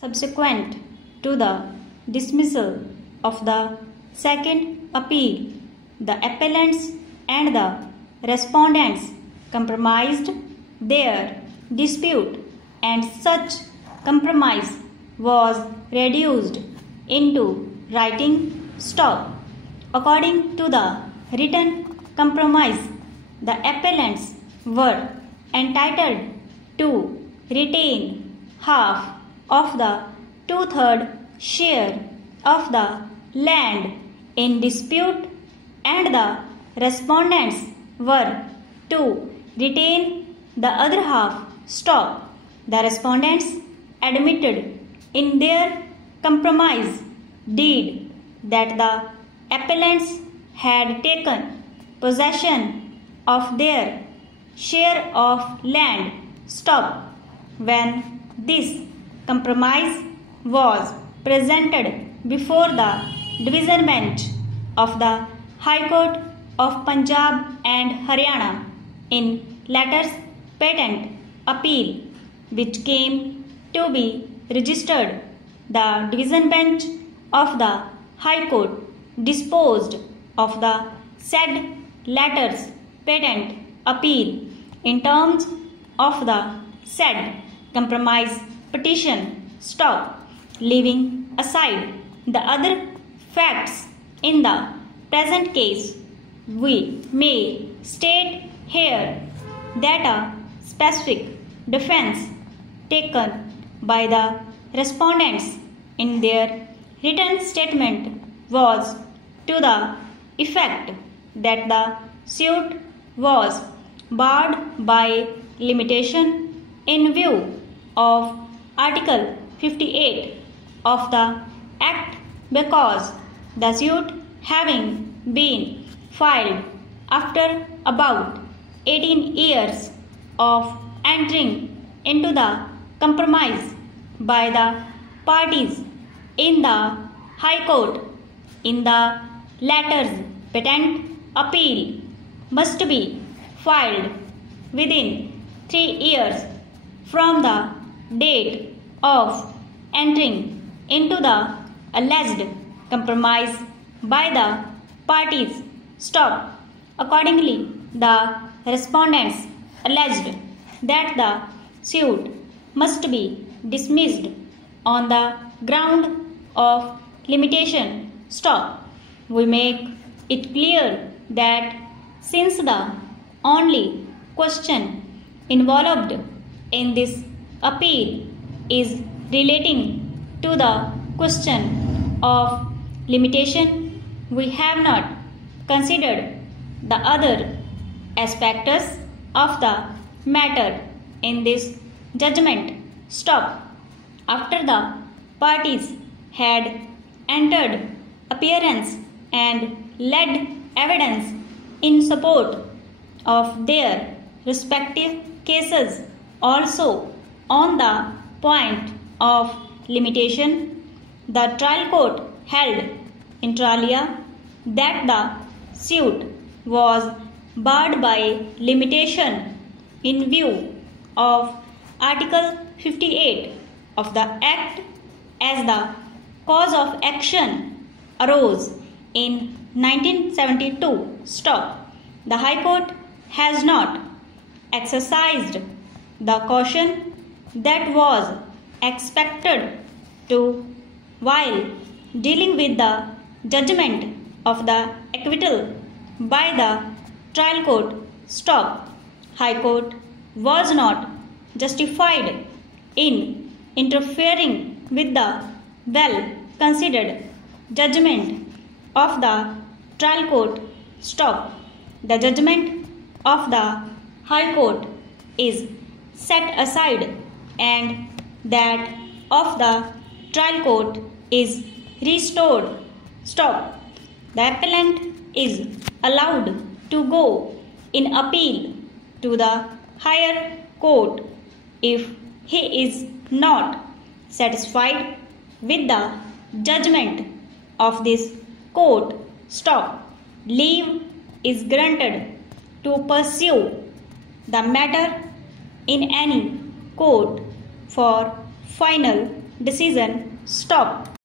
Subsequent to the dismissal of the second appeal, the appellants and the respondents compromised their dispute, and such compromise was reduced into writing stop. According to the written compromise, the appellants were entitled to retain half of the 2/3 share of the land in dispute, and the respondents were to retain the other half stop. The respondents admitted in their compromise deed that the appellants had taken possession of their share of land stop. When this compromise was presented before the division bench of the High Court of Punjab and Haryana in letters patent appeal, which came to be registered, the division bench of the High Court disposed of the said letters patent appeal in terms of the said compromise petition stop, leaving aside the other facts in the present case. We may state here that a specific defense taken by the respondents in their written statement was to the effect that the suit was barred by limitation in view of Article 58 of the Act, because the suit having been filed after about 18 years of entering into the compromise by the parties in the High Court in the letters patent appeal must be filed within 3 years from the date of entering into the alleged compromise by the parties stop. Accordingly, the respondents alleged that the suit must be dismissed on the ground of limitation stop. We make it clear that since the only question involved in this appeal is relating to the question of limitation, we have not considered the other aspects of the matter in this judgment stop. After the parties had entered appearance and led evidence in support of their respective cases also on the point of limitation, the trial court held inter alia that the suit was barred by limitation in view of Article 58 of the Act, as the cause of action arose in 1972 stop. The High Court has not exercised the caution that was expected to while dealing with the judgment of the acquittal by the trial court stop. High Court was not justified in interfering with the well-considered judgment of the trial court stop. The judgment of the High Court is set aside and that of the trial court is restored stop. The appellant is allowed to go in appeal to the higher court if he is not satisfied with the judgment of this court stop. Leave is granted to pursue the matter in any court for final decision. Stop.